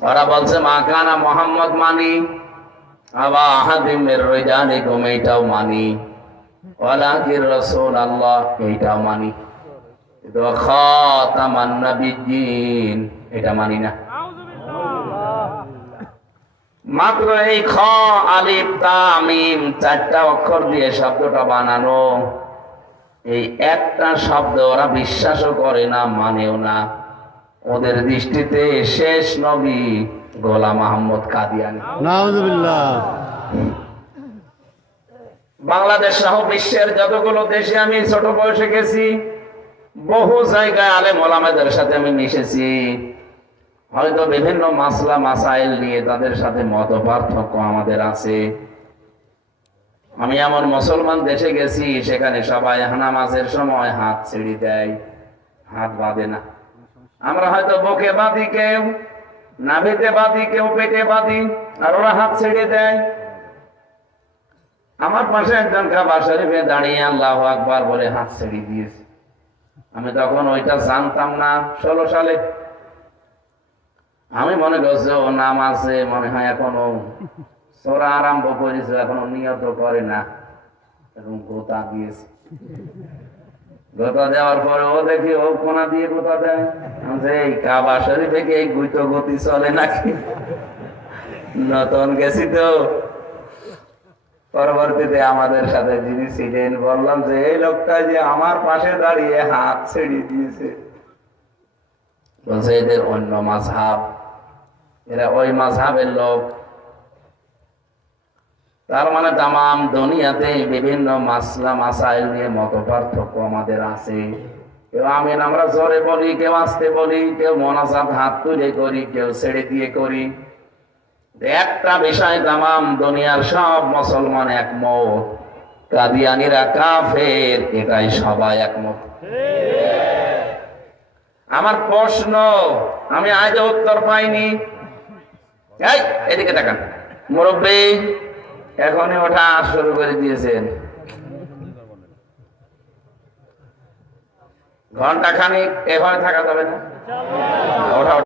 ওরা বলছে মা কানা মোহাম্মদ মানি, আবা আহাদিমের রিজালিকুম এইটাও মানি, ওয়ালাকির রাসূলুল্লাহ এইটাও মানি, কিন্তু খাতামান নাবিয়্যিন এটা মানি না। মাত্র এই খ আলিফ তা মিম চারটা অক্ষর দিয়ে শব্দটা বানানো, এই একটা শব্দ ওরা বিশ্বাসও করে না, মানেও না। ওদের দৃষ্টিতে শেষ নবী গোলাম আহমদ কাদিয়ানী। নাউযুবিল্লাহ। বাংলাদেশ সহ বিশ্বের যতগুলো দেশে আমি ছোট বয়সে গেছি, বহু জায়গায় আলেম ওলামাদের সাথে আমি মিশেছি। হয়তো বিভিন্ন মাসলা মাসাইল নিয়ে তাদের সাথে মত পার্থক্য আমাদের আছে। আমি এমন মুসলমান দেশে গেছি, সেখানে সবাই নামাজের সময় হাত ছেড়ে দেয়, হাত বাঁধে না। আমরা হয়তো বুকে বাঁধি, কেউ নাভিতে বাঁধি, কেউ পেটে বাঁধি, আর ওরা হাত ছেড়ে দেয়। আমার পাশে একজন কাবা শরীফে দাঁড়িয়ে আল্লাহু আকবার বলে হাত ছেড়ে দিয়েছে। আমি তখন ওইটা জানতাম না, 16 সালে। আমি মনে করছি ও নাম আছে, মনে হয় এখনো সোরা আরম্ভ করেছে, এখনো নিয়ত করে না, এবং গোতা দিয়েছে। গোতা দেওয়ার পরে ও দেখি ও কোনা দিয়ে গোতা দেয়। এই কাবা শরীফে কি এই গুইতো গতি চলে নাকি? নতুন গেছি তো। পরবর্তীতে আমাদের সাথে যিনি ছিলেন, বললাম যে এই লোকটা যে আমার পাশে দাঁড়িয়ে হাত ছেড়ে দিয়েছে, বলছে এদের অন্য মাযহাব, এরা ওই মাযহাবের লোক। তার মানে তামাম দুনিয়াতে বিভিন্ন মাসলা মাসাইল নিয়ে মত পার্থক্য আমাদের আছে। কেউ আমিন আমরা জোরে বলি, কেউ আস্তে বলি, কেউ মোনাজাত হাত তুলে করি, কেউ ছেড়ে দিয়ে করি। একটা বিষয় তামাম দুনিয়ার সব মুসলমান একমত, কাদিয়ানীরা কাফের, এটাই সবাই একমত। আমার প্রশ্ন আমি আজও উত্তর পাইনি। এই এদিকে তাকান, মুরব্বী এখনই ওঠা শুরু করে দিয়েছেন, ঘন্টা খানিক এভাবে থাকা যাবে না। ওঠা